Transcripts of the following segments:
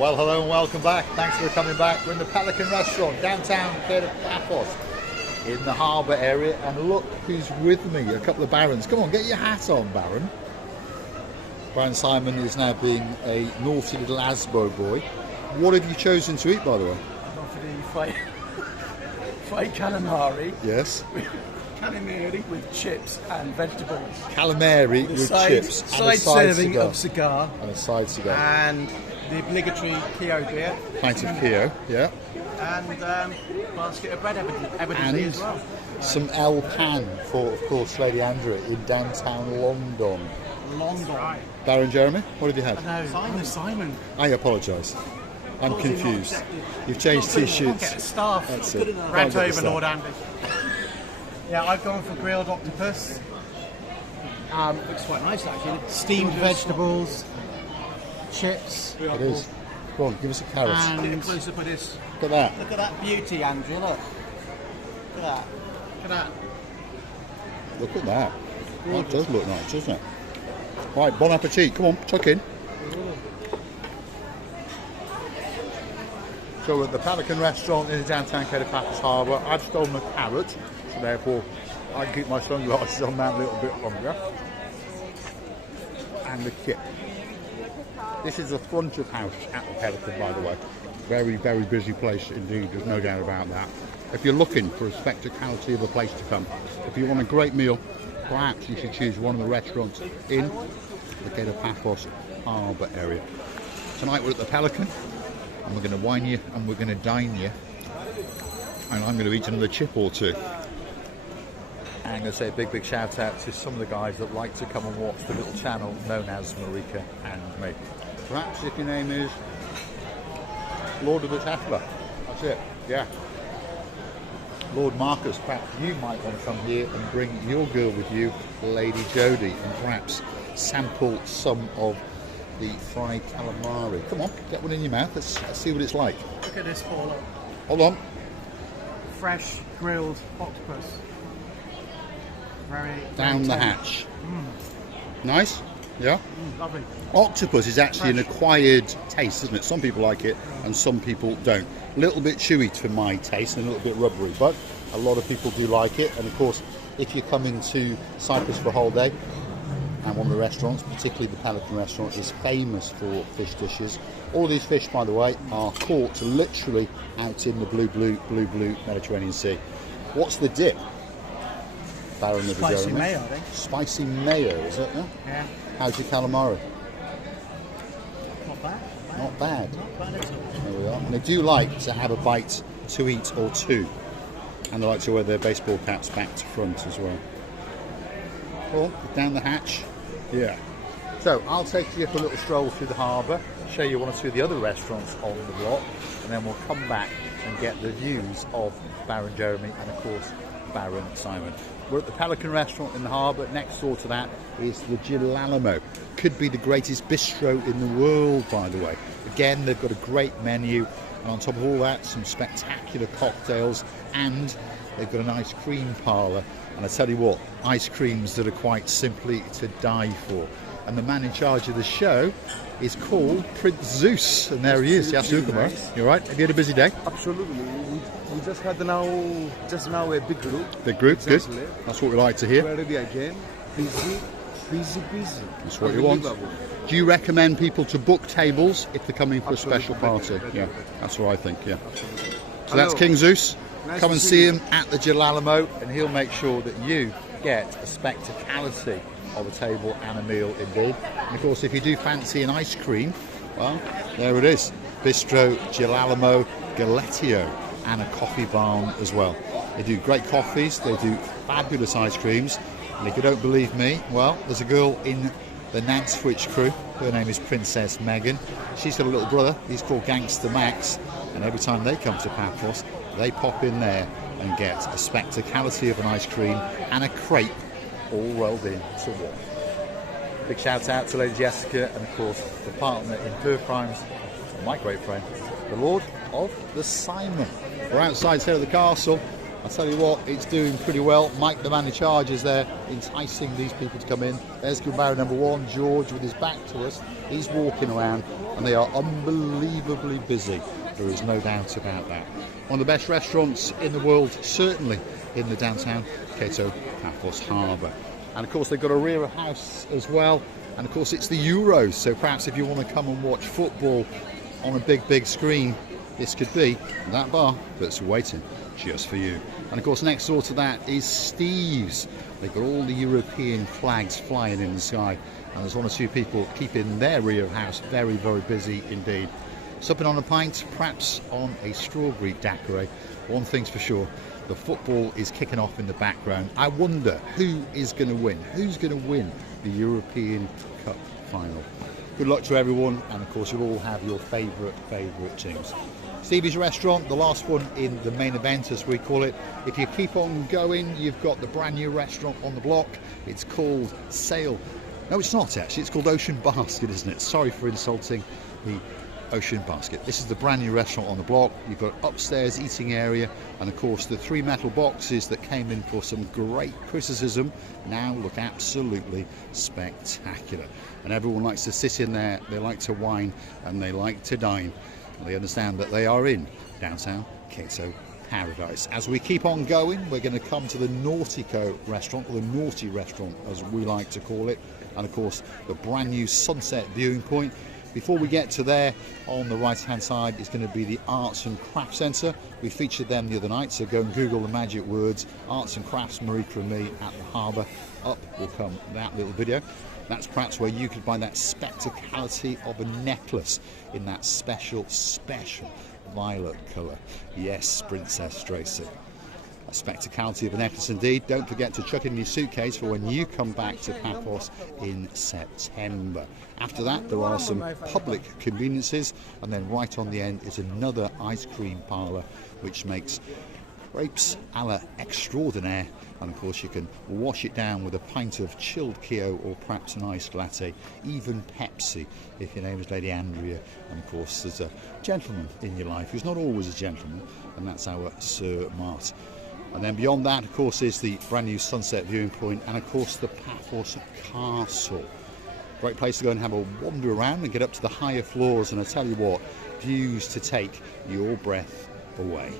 Well, hello and welcome back. Thanks for coming back. We're in the Pelican restaurant, downtown Paphos, in the harbour area. And look who's with me, a couple of barons. Come on, get your hat on, Baron. Baron Simon is now being a naughty little Asbo boy. What have you chosen to eat, by the way? I've gone for the fried calamari. Yes. Calamari with chips and vegetables. Calamari with chips and a side serving cigar. of cigar. And a side cigar. And the obligatory Keo beer. Pint of Keo, yeah. And basket of bread, evidently, as well. Some El Pan for, of course, Lady Andrea in downtown London. Baron Jeremy, what have you had? No, Simon. I apologise. I'm confused. You've changed T-shirts. Staff. That's it. Rant over, Lord Andy. Yeah, I've gone for grilled octopus. Looks quite nice, actually. Steamed vegetables, chips. It is. Go on, give us a carrot. And a close up of this. Look at that. Look at that beauty, Andrew. Look. Look at that. Look at that. Look at that. That does look nice, doesn't it? Right, bon appetit. Come on, tuck in. So we're at the Pelican restaurant in the downtown Paphos Harbour. I've stolen a carrot, so therefore I can keep my sunglasses on that a little bit longer. And the kip. This is the front of house at the Pelican, by the way. Very, very busy place indeed, there's no doubt about that. If you're looking for a spectacality of a place to come, if you want a great meal, perhaps you should choose one of the restaurants in the Paphos Harbour area. Tonight we're at the Pelican, and we're going to wine you and we're going to dine you, and I'm going to eat another chip or two. And I'm going to say a big, big shout out to some of the guys that like to come and watch the little channel known as Marika and me. Perhaps if your name is Lord of the Tesla, that's it, yeah. Lord Marcus, perhaps you might want to come here and bring your girl with you, Lady Jodie, and perhaps sample some of the fried calamari. Come on, get one in your mouth, let's see what it's like. Look at this, Paul. Hold on. Fresh grilled octopus. Very Down the hatch. Nice? Yeah? Lovely. Octopus is actually an acquired taste, isn't it? Some people like it and some people don't. A little bit chewy for my taste and a little bit rubbery, but a lot of people do like it. And of course, if you're coming to Cyprus for a holiday, and one of the restaurants, particularly the Pelican restaurant, is famous for fish dishes. All of these fish, by the way, are caught literally out in the blue Mediterranean Sea. What's the dip? Baron of Spicy mayo, I think. Spicy mayo, is it? Yeah. How's your calamari? Not bad. Not bad. Not bad at all. There we are. And they do like to have a bite to eat or two. And they like to wear their baseball caps back to front as well. Well, down the hatch. Yeah. So I'll take you for a little stroll through the harbour, show you one or two of the other restaurants on the block, and then we'll come back and get the views of Baron Jeremy and of course Baron Simon. We're at the Pelican restaurant in the harbour. Next door to that is the Girolamo. Could be the greatest bistro in the world, by the way. Again, they've got a great menu, and on top of all that, some spectacular cocktails, and they've got an ice cream parlour. And I tell you what, ice creams that are quite simply to die for. And the man in charge of the show is called Prince Zeus, and there he is. Yasukumar, you all right? Have you had a busy day? Absolutely. We just had just now a big group. Big group, good. Exactly. That's what we like to hear. We're ready again. Busy. That's what you want. Do you recommend people to book tables if they're coming for Absolutely. a special party? Better. Yeah, that's what I think, yeah. Absolutely. So that's King Zeus. Nice Come to and see see you. him at the Girolamo, and he'll make sure that you get a spectacality of a table and a meal indeed. And of course, if you do fancy an ice cream, well, there it is. Bistro Girolamo Galetio, and a coffee barn as well. They do great coffees, they do fabulous ice creams, and if you don't believe me, well, there's a girl in the Nance Switch crew. Her name is Princess Megan. She's got a little brother, he's called Gangster Max, and every time they come to Paphos, they pop in there and get a spectacality of an ice cream and a crepe, all rolled in to one. Big shout out to Lady Jessica and of course the partner in her crimes, my great friend, the Lord of the Simon. We're outside the castle. I tell you what, it's doing pretty well. Mike, the man in charge, is there enticing these people to come in. There's Baron number one, George, with his back to us. He's walking around. and they are unbelievably busy. There is no doubt about that. One of the best restaurants in the world, certainly in the downtown Cato Paphos Harbour. And of course they've got a rear house as well, and of course it's the Euros, so perhaps if you want to come and watch football on a big screen, this could be that bar that's waiting just for you. And of course next door to that is Steve's. They've got all the European flags flying in the sky, and there's one or two people keeping their rear house very busy indeed. Supping on a pint, perhaps on a strawberry daiquiri. One thing's for sure, the football is kicking off in the background. I wonder who is going to win. Who's going to win the European Cup final? Good luck to everyone, and of course you'll all have your favourite teams. Stevie's Restaurant, the last one in the main event as we call it. If you keep on going, you've got the brand new restaurant on the block. It's called Sail. No, it's not actually, it's called Ocean Basket, isn't it? Sorry for insulting the Ocean Basket. This is the brand new restaurant on the block. You've got upstairs eating area, and of course the 3 metal boxes that came in for some great criticism now look absolutely spectacular. And everyone likes to sit in there, they like to wine, and they like to dine. And they understand that they are in downtown Cato Paradise. As we keep on going, we're going to come to the Nautico restaurant, or the Naughty restaurant as we like to call it, and of course the brand new sunset viewing point. Before we get to there, on the right hand side is going to be the Arts and Crafts Centre. We featured them the other night, so go and Google the magic words Arts and Crafts Marika and me at the harbour. Up will come that little video. That's perhaps where you could buy that spectacality of a necklace in that special violet colour. Yes, Princess Tracy. A spectacality of a necklace indeed. Don't forget to chuck in your suitcase for when you come back to Paphos in September. After that, there are some public conveniences, and then right on the end is another ice cream parlour which makes crepes a la extraordinaire, and of course you can wash it down with a pint of chilled Keo or perhaps an iced latte, even Pepsi if your name is Lady Andrea. And of course there's a gentleman in your life who's not always a gentleman, and that's our Sir Mart. And then beyond that, of course, is the brand new sunset viewing point, and of course the Paphos Castle. Great place to go and have a wander around and get up to the higher floors, and I tell you what, views to take your breath away.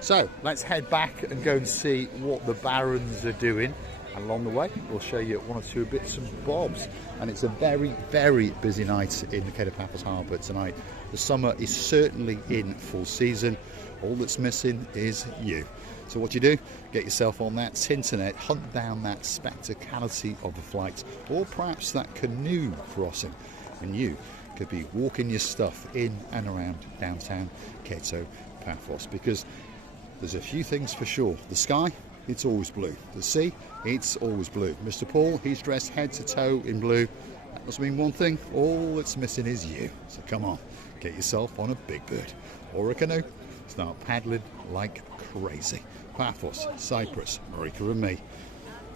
So let's head back and go and see what the Barons are doing, and along the way we'll show you one or two bits and bobs. And it's a very busy night in the Cato Paphos Harbour tonight. The summer is certainly in full season. All that's missing is you. So what you do, get yourself on that internet, hunt down that spectacality of the flight, or perhaps that canoe crossing, and you could be walking your stuff in and around downtown Cato Paphos. Because there's a few things for sure. The sky, it's always blue. The sea, it's always blue. Mr. Paul, he's dressed head to toe in blue. That must mean one thing, all that's missing is you. So come on, get yourself on a big bird or a canoe. Start paddling like crazy. Paphos, Cyprus, Marika and me,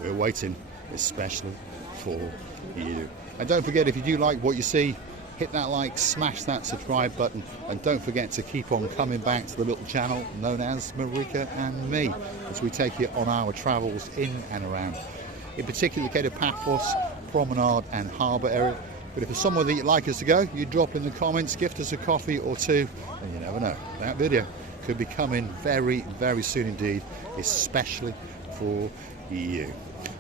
we're waiting especially for you. And don't forget, if you do like what you see, hit that like, smash that subscribe button, and don't forget to keep on coming back to the little channel known as Marika and me as we take you on our travels in and around, in particular the Cato Paphos, Promenade and Harbour area. But if there's somewhere that you'd like us to go, you drop in the comments, gift us a coffee or two, and you never know, that video could be coming very soon indeed, especially for you.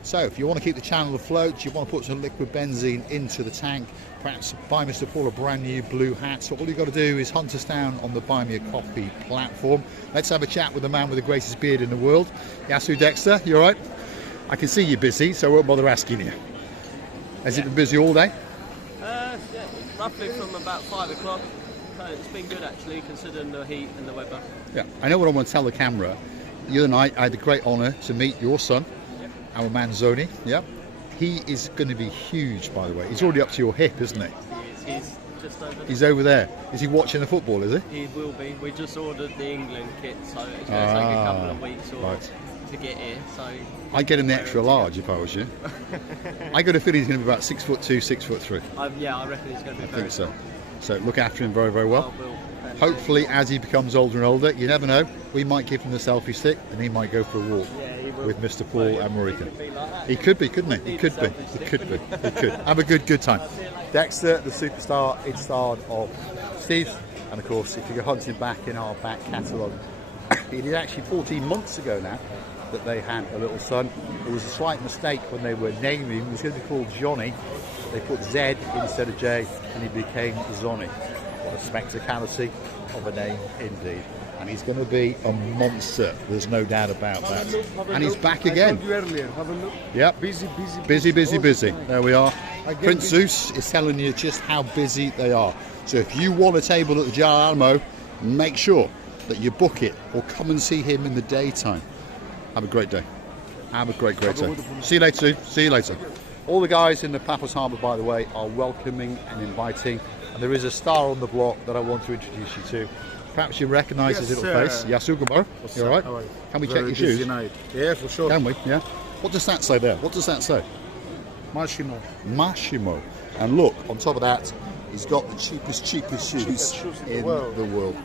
So if you want to keep the channel afloat, you want to put some liquid benzene into the tank, perhaps buy Mr. Paul a brand new blue hat, so all you've got to do is hunt us down on the Buy Me a Coffee platform. Let's have a chat with the man with the greatest beard in the world. Yasu Dexter, you alright? I can see you're busy, so I won't bother asking you. Has it been busy all day? Yeah, roughly from about 5 o'clock. So it's been good actually, considering the heat and the weather. Yeah, I know what I want to tell the camera. The other night I had the great honour to meet your son, our man Zoni. Yeah, he is going to be huge, by the way. He's already up to your hip, isn't he? He is. He's just over there. He's over there. Is he watching the football, is he? He will be. We just ordered the England kit, so it's going to take a couple of weeks to get here. So I'd get him the extra large if I was you. I got a feeling he's going to be about 6'2", 6'3". Yeah, I reckon he's going to be very so. So look after him very well. I will. Hopefully, as he becomes older and older, you never know, we might give him the selfie stick and he might go for a walk with Mr. Paul and Marika. He could be, couldn't he? He could be. He could be. He could. Have a good time. Dexter, the superstar, is starred of Steve. And of course, if you go hunting back in our back catalogue, it is actually 14 months ago now that they had a little son. It was a slight mistake when they were naming him. He was going to be called Johnny. They put Z instead of J, and he became Zonny. What a spectacality of a name indeed. And he's going to be a monster, there's no doubt about that. And he's back again. I told you earlier, have a look. Yep. Busy. There we are. Again, Prince Zeus is telling you just how busy they are. So if you want a table at the Jar Alamo, make sure that you book it or come and see him in the daytime. Have a great day. Have a great day. See you later. See you later. All the guys in the Paphos Harbour, by the way, are welcoming and inviting. And there is a star on the block that I want to introduce you to. Perhaps you recognise his little face. Yasugamar, you all right? How are you? Can we check Very your shoes? busy night. Yeah, for sure. Can we? Yeah. What does that say there? What does that say? Massimo. Massimo. And look, on top of that, he's got the cheapest shoes in the world.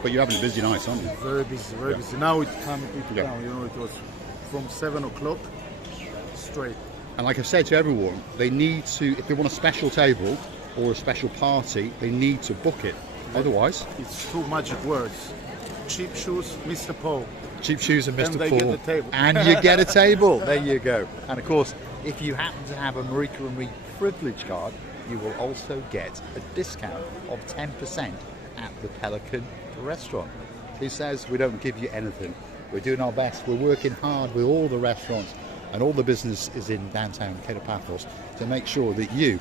But you're having a busy night, aren't you? Very busy. Now it's coming people down. You know, it was from 7 o'clock straight. And like I've said to everyone, they need to, if they want a special table or a special party, they need to book it. Otherwise, It's two magic words. Cheap shoes, Mr. Paul. cheap shoes and Mr. And they Paul. get the table. And you get a table. There you go. And of course, if you happen to have a Marika and me privilege card, you will also get a discount of 10% at the Pelican restaurant. Who says we don't give you anything? We're doing our best. We're working hard with all the restaurants and all the business is in downtown Paphos to make sure that you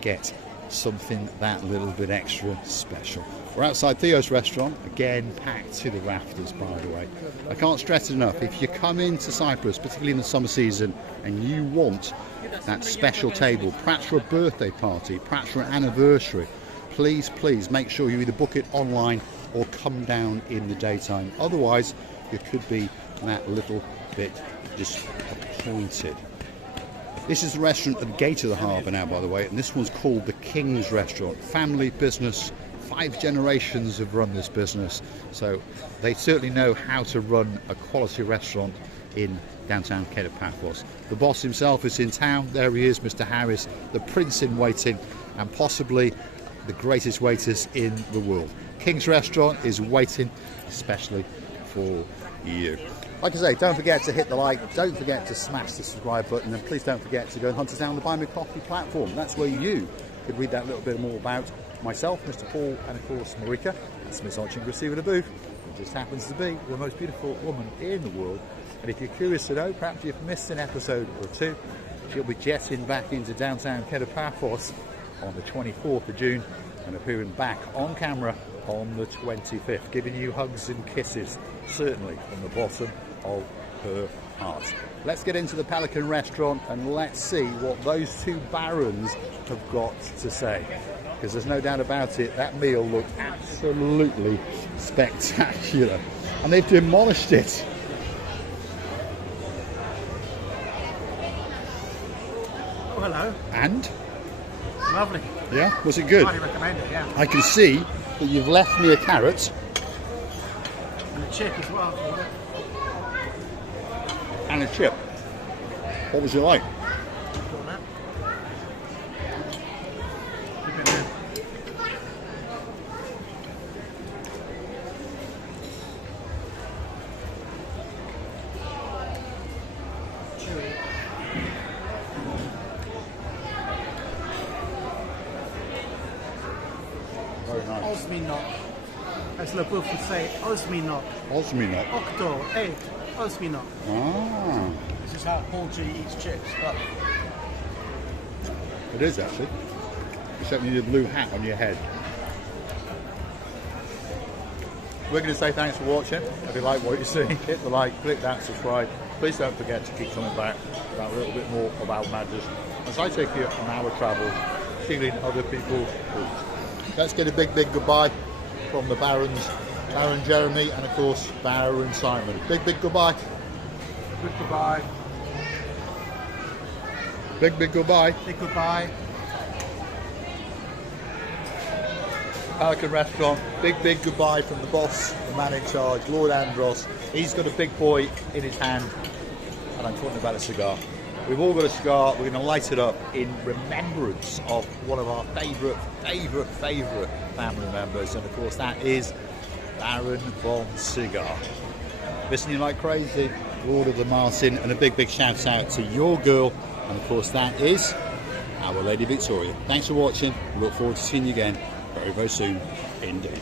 get something that little bit extra special. We're outside Theo's restaurant, again packed to the rafters, by the way. I can't stress it enough, if you come into Cyprus, particularly in the summer season, and you want that special table, perhaps for a birthday party, perhaps for an anniversary, please make sure you either book it online or come down in the daytime. Otherwise, you could be that little bit disappointed. This is the restaurant at the gate of the harbour now, by the way, and this one's called the King's Restaurant. Family business, 5 generations have run this business, so they certainly know how to run a quality restaurant in downtown Paphos. The boss himself is in town. There he is, Mr. Harris, the prince in waiting, and possibly the greatest waiters in the world. King's Restaurant is waiting especially for you. Like I say, don't forget to hit the like, don't forget to smash the subscribe button, and please don't forget to go and hunt us down on the Buy Me Coffee platform. That's where you could read that little bit more about myself, Mr. Paul, and of course Marika. That's Miss Arching Receiver the Booth, who just happens to be the most beautiful woman in the world. And if you're curious to know, perhaps you've missed an episode or two, she'll be jetting back into downtown Paphos on the 24th of June and appearing back on camera on the 25th, giving you hugs and kisses, certainly from the bottom of her heart. Let's get into the Pelican restaurant and let's see what those two barons have got to say, because there's no doubt about it, that meal looked absolutely spectacular and they've demolished it. Oh, hello. And? Lovely. Yeah, was it good? Highly recommend it, yeah. I can see that you've left me a carrot. And a chip as well. And a chip. What was it like? Very nice. Osminok. As Le Bouffe would say, Osminok. Osminok. Octo, 8, Osminok. Ah, This is how Paul G eats chips. But it is actually. Except you need a blue hat on your head. We're going to say thanks for watching. If you like what you're seeing, hit the like, click that subscribe. Please don't forget to keep coming back about a little bit more about madness as I take you on our travel, stealing other people's food. Let's get a big goodbye from the Barons, Baron Jeremy, and of course Baron Simon. Big goodbye. good goodbye. Big goodbye. Big goodbye. Pelican restaurant, big goodbye from the boss, the man in charge, Lord Andros. He's got a big boy in his hand, and I'm talking about a cigar. We've all got a cigar. We're going to light it up in remembrance of one of our favourite family members, and of course that is Baron von Cigar. Listening like crazy, Lord of the Martin, and a big shout out to your girl, and of course that is Our Lady Victoria. Thanks for watching. We look forward to seeing you again very soon indeed.